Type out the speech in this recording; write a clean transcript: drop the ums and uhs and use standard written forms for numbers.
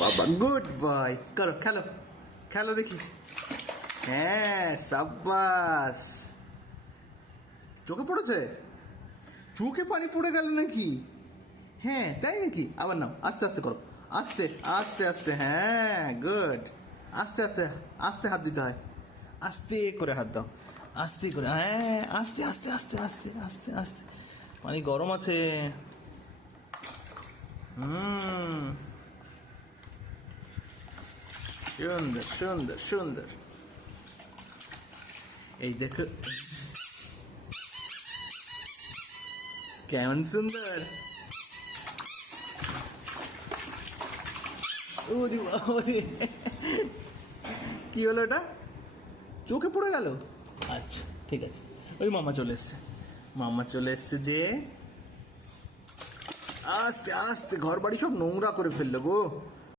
বাবা good boy, করো খেলো খেলো দেখি। হ্যাঁ সাব্বাস। চোখে পড়েছে? চোখে পানি পড়ে গেল নাকি? হ্যাঁ তাই নাকি? আবার নাও, আস্তে আস্তে করো, আস্তে আস্তে আস্তে। হ্যাঁ গুড। আস্তে আস্তে আস্তে হাত দিতে হয়, আস্তে করে হাত দাও, আস্তে করে। হ্যাঁ আস্তে আস্তে আস্তে আস্তে আস্তে আস্তে। পানি গরম আছে। হুম, সুন্দর সুন্দর সুন্দর। এই দেখো কেমন সুন্দর। ওরে বাবারে, কি হলো এটা? চোখে পড়ে গেল? আচ্ছা ঠিক আছে, ওই মামা চলে এসছে, মামা চলে এসছে যে। আস্তে আস্তে, ঘর বাড়ি সব নোংরা করে ফেললো গো।